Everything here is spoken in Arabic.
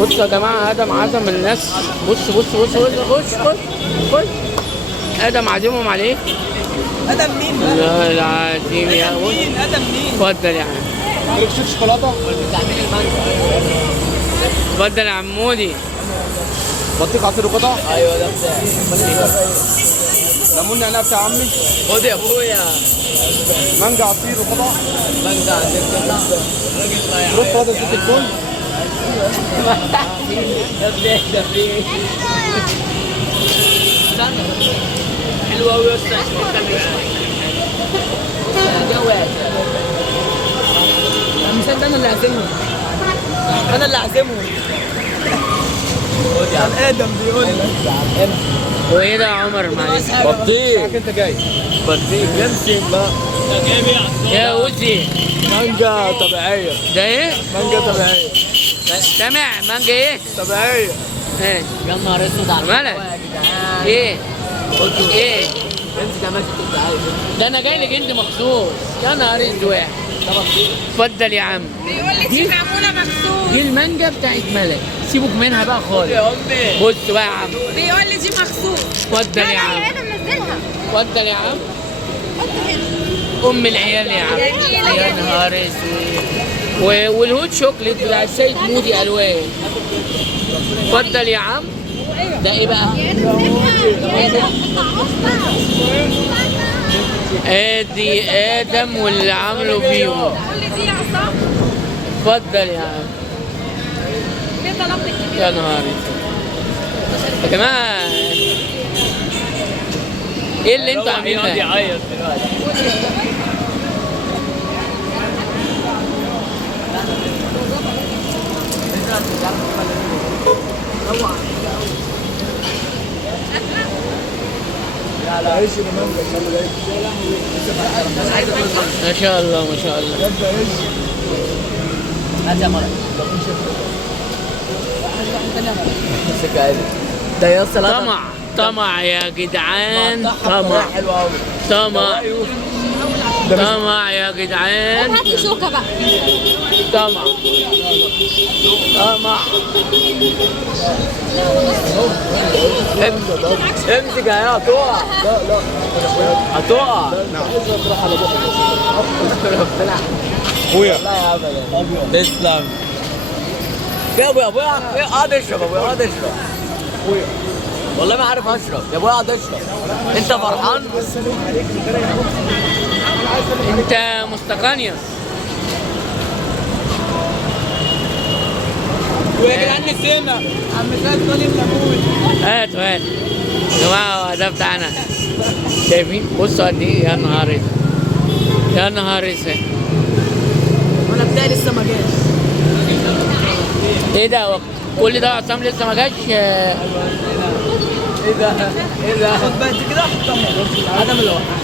بصوا يا جماعه، ادم عزم الناس. بص بص بص بص، خش خش خش. ادم عازمهم عليه. ادم مين بقى؟ لا العظيم يا ادم مين؟ ادم مين؟ اتفضل يا عم. مالك شوف شوكولاته؟ اتفضل يا عمودي. بطيخ عصير القطع؟ ايوه ده بتاعي. ليمون نعناع بتاع عمي؟ خد يا ابويا. مانجا عصير القطع؟ مانجا عندك كده. روح فاضل زيت الفل؟ ده فيه ده فيه. حلوه قوي يا استاذ. جواد. مش انا اللي عازمهم. انا اللي عازمهم. خد يا عم. ادم بيقول لي وايه ده يا عمر؟ معلش. بطيخ. انت جاي بطيخ يمسك بقى. يا وزي، مانجا طبيعيه. ده ايه؟ مانجا طبيعيه. سامع مانجا ايه؟ طبيعيه. ايه؟ يا نهار اسود على مالك؟ يا جدعان. ايه؟ خدوا. ايه؟ امسك يا ماجد انت عايز. ده انا جاي لك انت مخصوص. يا نهار اسود. اتفضل يا عم. بيقول لك دي معموله مخصوص. دي المانجا بتاعت ملك، سيبك منها بقى خالص. يا امي. بص بقى يا عم. بيقول لي دي مخصوص. اتفضل يا عم. انا منزلها. اتفضل يا عم. حط هنا. ام العيال يا عم. جميلة يا جميلة. نهار اسود. والهوت شوكليت بتاع السيد مودي الوان. اتفضل يا عم. ده ايه بقى؟ يا نزلها يا ادي ادم واللي عملوا فيهم. قول لي دي عصام. اتفضل يا عم. ليه طلبت الكبير؟ يا نهار اسود يا جماعه، ايه اللي انتوا عاملينه ده؟ يعيط دلوقتي. عيش المانجا خلي بالك. ما شاء الله ما شاء الله. يبدا عيش. هات يا مرة. امسك عادي. ده يا اسطى طمع طمع يا جدعان، طمع حلوه قوي. طمع طمع يا جدعان، هات لي شوكه بقى. طمع طمع. امسك يا هتقع. لا لا هتقع. عايز اطرح على بقك. اخويا. لا يا ابدا. تسلم. يا ابويا اقعد اشرب. ابويا اقعد اشرب. اخويا والله ما عارف اشرب. يا ابويا اقعد اشرب. انت فرحان؟ انت مستقنيس. ويا جدعان نسينا عم سيد طالب ليمون. هات هات يا جماعه، ده بتاعنا. شايفين؟ بصوا قد ايه. يا نهار اسود يا نهار اسود. وانا بتاعي لسه ما جاش. ايه ده؟ كل ده عصام لسه ما جاش؟ ايه ده؟ ايه ده؟ خد بقى كده حطها. ادم اللي وقع.